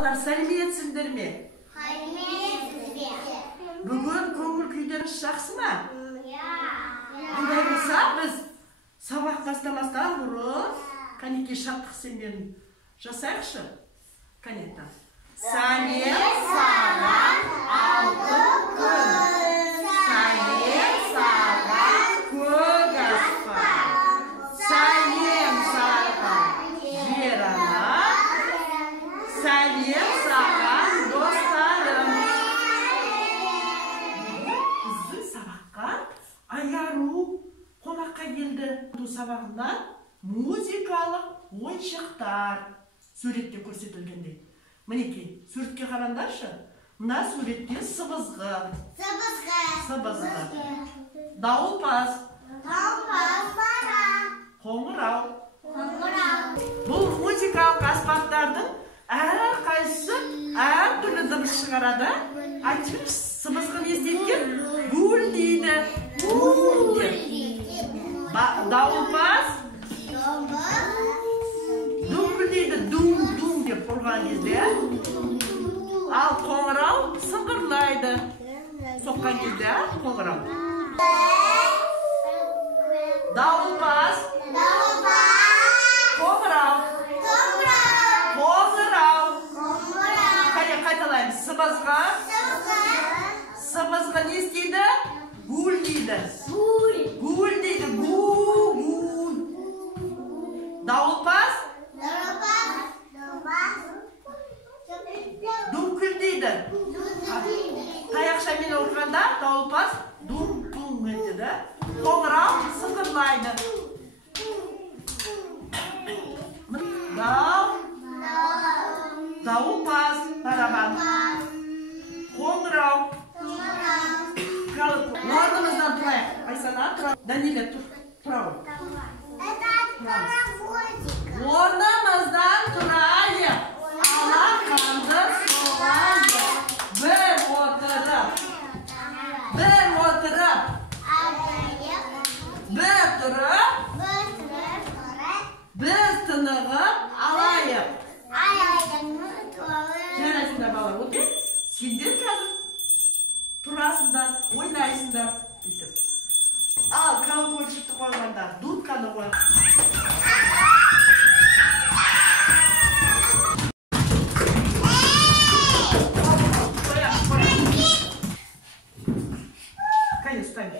Сәлеметсіңдер ме? Сәлеметсіздер. Бүгін көңіл күйдеріңіз жақсы ма? Бұндай болса, біз сабақ бастамастан бұрын кәнекей шаттық сенберін жасайықшы. Кәнекей. Сәлем саған алтын күн. Сәлем саған көк аспан. Сәлем саған жер ана. Сәлем саған достарым. Біздің сабаққа Аяру қонаққа келді. Бұл сабағынан музыкалық ойыншықтар суретте көрсетілгендей. Мінекей, суретке қараңдаршы. Мына суретте сыбызғы. Дауылпаз. Қоңырау. Бұл музыкалық аспаптардың әрқайсысы әртүрлі дыбыс шығарады. Айтыңызшы, сыбызғы не істейтін? Гул дейді. Гул дейді. Дауылпаз дүңкілдейді. Дүң деп ұрған кезде. Ал қоңырау сыңғырлайды. Соққан кезде қоңырау. Дауылпаз. Қоңырау. Қайталаймыз. Сыбызғы не істейді? Гул дейді. Гул дейді. Гул. Дауылпаз? Дүңкілдейді. Таяқшамен оқығанда дауылпаз дүң етеді. Қоңырау сыңғырлайды. Дауылпаз, барабан. Қоңырау. Орнымыздан тұрайық. Айсана, тұра. Даниля, тұра. Орнымыздан тұрайық. Алақанды соғайық. Бір отырып. Бір тұрып. Біз тынығып алайық. Жарайсыңдар балар, өте? Сендер қазір тұрасыңдар, ойнайсыңдар. Ал колокольчикті қойғандар, дудканы қойған. Кәне, ұстайын.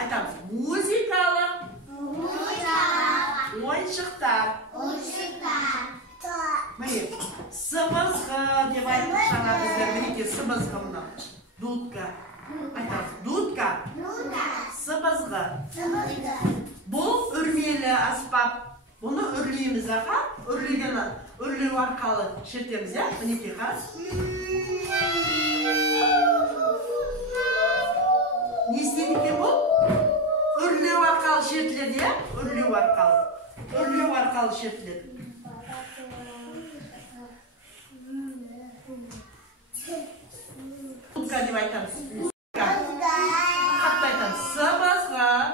Айтамыз, музыкалық ойыншықтар. Міне, сыбызғы деп айтып жаңа біздер біректе сыбызғы мұна. Дудка. Айтамыз, дудка. Сыбызғы. Бұл үрмелі аспап. Бұны үрлейміз аға. Үрлеу арқалы шертеміз, я? Мінекей қаз. Не істейді екен бұл? Үрлеу арқалы шертіледі, я? Үрлеу арқалы шертіледі. Дудка деп айтамыз. Қатты айтамыз. Сыбызғы.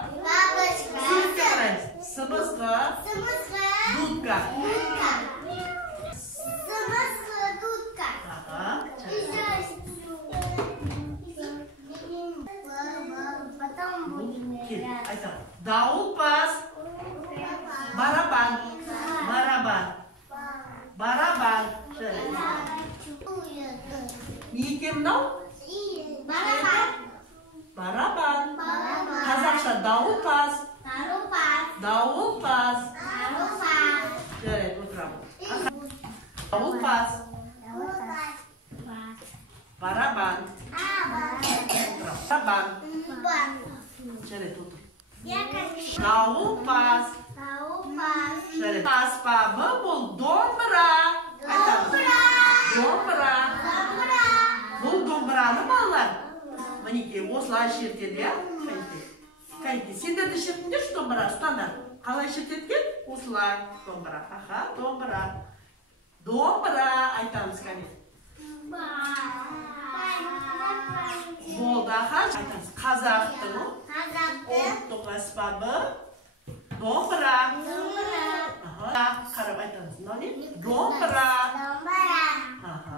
Kел, айтам. Дауылпаз. Барабан. Барабан. Барабан. Не екен мынау? Барабан. Барабан. Қазақша дауылпаз. Дауылпаз. Жарайды, отырамын. Дауылпаз. Барабан. Барабан. Жарайды, отыр. Дауылпаз. Жарайды. Аспабы бұл домбыра. Домбыра. Бұл домбыраны балалар. Мінеке, осылай шертеді, иә? Кәнеке, сендер де шертіңдерші домбыра, ұстандар. Қалай шертеткен? Осылай. Домбыра. Аха, домбыра. Домбыра. Айтамыз, кәнеке. Болды, аха. Айтамыз, қазақтың ұлттық аспабы. Домбыра. Қарап айтамыз, мынау не? Домбыра. Аха.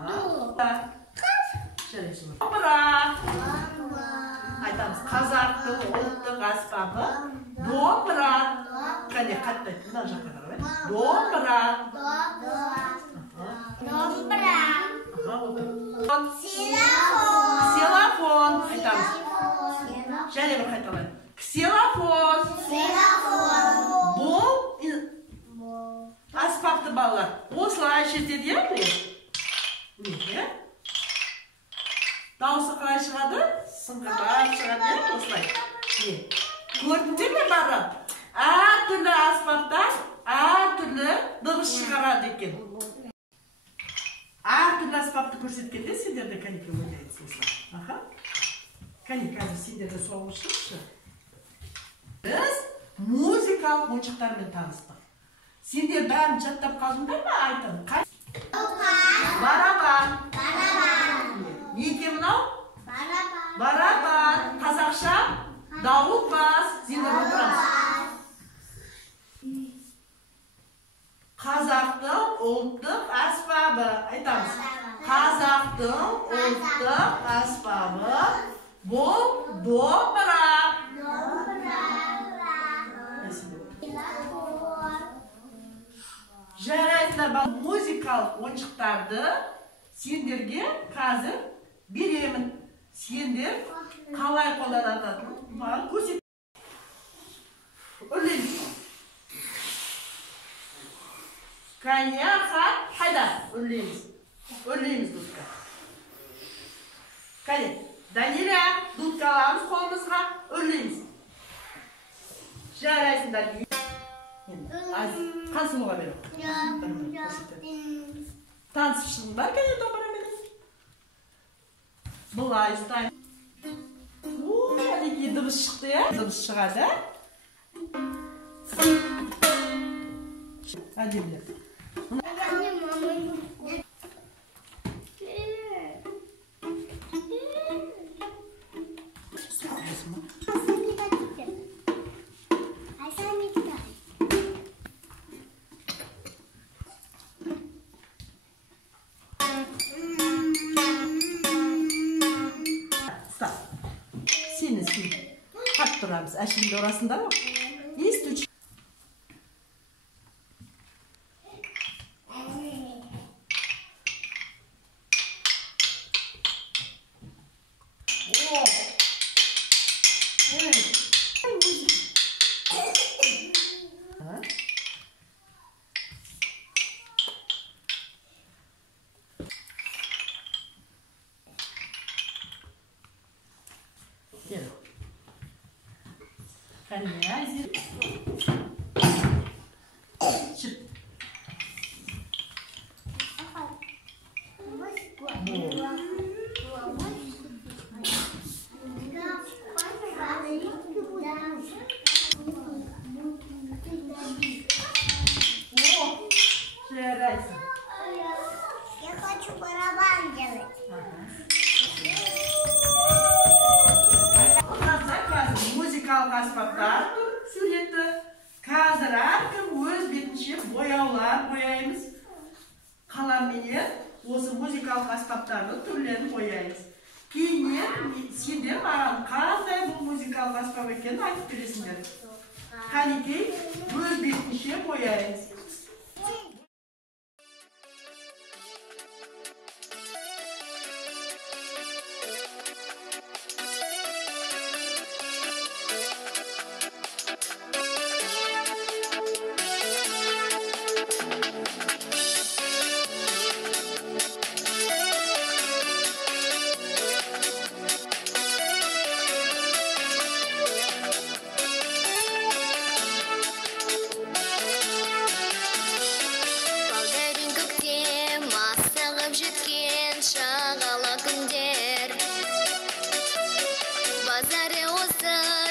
Домбыра. Айтамыз, қазақтың ұлттық аспабы. Домбыра. Кәне, қатты айтты, мына жаққа қарап. Домбыра. Ксилофон. Айтамыз. Және бір қайталайын. Ксилофон. Бұл аспапты балалар. Осылай шертеді, иә? Неге? Дауысы қалай шығады? Сыңғырлап шығады, осылай. Көрдіңдер ме бары? Әртүрлі аспаптар әртүрлі дыбыс шығарады екен. Әртүрлі аспапты көрсеткенде сендерді кәнеке ойлайсыз осылай. Аха. Кәне, қазір сендерді соғып шығышы. Біз музыкалық ойыншықтармен таныстық. Сендер бәрін жаттап қалдыңдар ма? Айтын. Барабан. Не екен мынау? Барабан. Қазақша дауылпаз. Сендер отырасыз. Қазақтың ұлттық аспабы. Айтамыз. Қазақтың ұлттық аспабы. Бұл домбыра. Жарайтын музыкалық ойыншықтарды сендерге қазір беремін. Сендер қалай қолданатынын маған көрсет. Үрлейміз. Кәне, қайда? Үрлейміз. Үрлейміз дудка. Кәне, Даниля, дудка аламыз қолымызға. Үрлейміз. Жарайсыңдар. Қансылуға беру. Танысышың бар кәне домбыра менен? Бұлай ұстайын. Әлеке дыбыс шықты, е? Дыбыс шығады, ә? Әдемлер. Сені қатып тұрамыз. Әшімді орасындар ма? Есту. Кәне, Çık. Я хочу барабан делать. Музыкалық аспаптар суретті. Қазір әркім өз бетінше бояулар бояймыз. Қаламменен осы музыкалық аспаптардың түрлерін бояймыз. Кейіннен сендер маған қандай бұл музыкалық аспап екенін айтып бересіңдер. Қанекей, өз бетінше бояйын.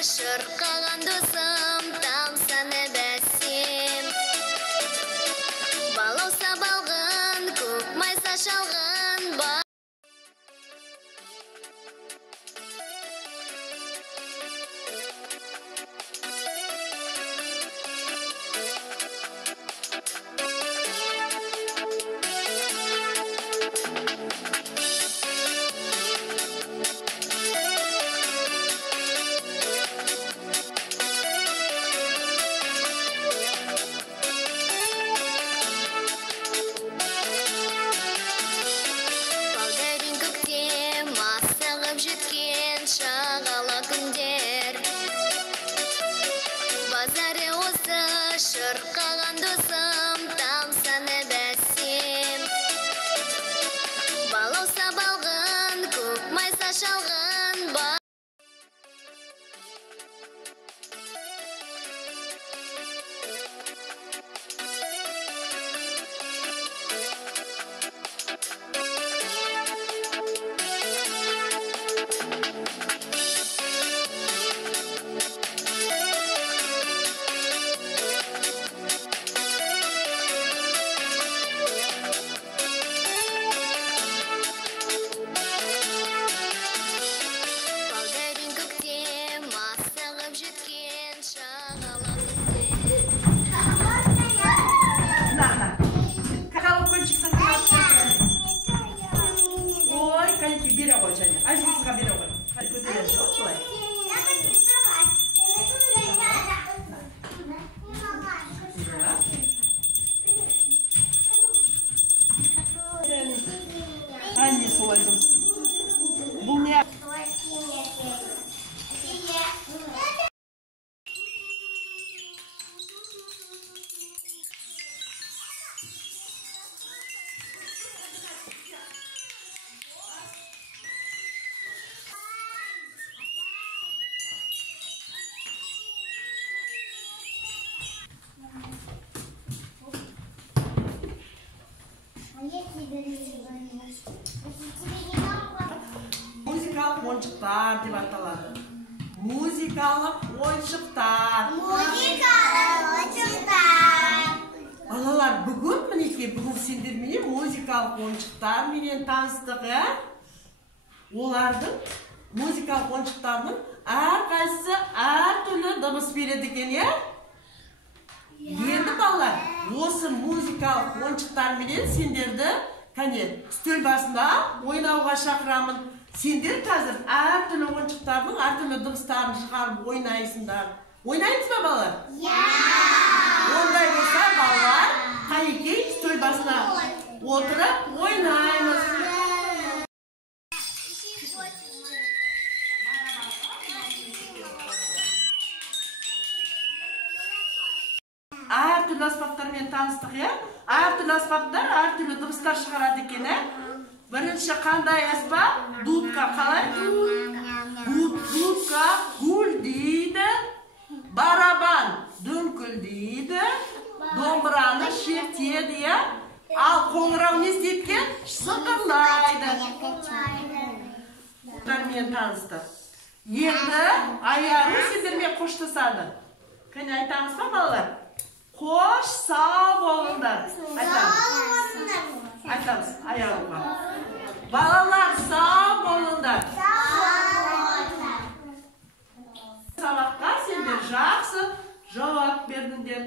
Шырқаған досым, тамсаны бәсем. Балауса балғын, көк майса шалғын. Жеткен шағала күндер, базары осы шырқаған досым, тамсаны бәсем. Балауса балғын, көк майса шалғын. Бері ғой және. Азизға бері ғой. Хай көтереді жоқ бұлай. Анне солай дұрыс дейді. Бұл не? Музыкалық ойыншықтар деп аталады. Музыкалық ойыншықтар. Балалар, бүгін мінекей, бүгін сендер менен музыкалық ойыншықтар менен таныстық, Олардың музыкалық ойыншықтарының әрқайсысы әртүрлі дыбыс береді екен, Енді балалар, осы музыкалық ойыншықтар менен сендерді үстел басында ойнауға шақырамын. Сендер қазір әртүрлі ойыншықтардың әртүрлі дыбыстарын шығарып ойнайсыңдар. Ойнаймыз ба, балалар? Ондай болса, балалар, Қанекей үстел басына отырып ойнаймыз. Әртүрлі аспаптармен таныстық, Әртүрлі аспаптар, әртүрлі дыбыстар шығарады екен, Бірінші қандай аспап? Дудка қалай? Дудка гүлдейді, барабан дөңкілдейді, домбыраны шертеді, ал қоңырау не істейді? Сықырлайды. Мен танысты. Енді Аяру сендермен қоштасады. Кәне айтамыз ба, балалар? Қош, сау болыңдар. Айтамыз Аяруға. Балалар, сау болыңдар. Сабаққа сендер жақсы жауап бердіңдер.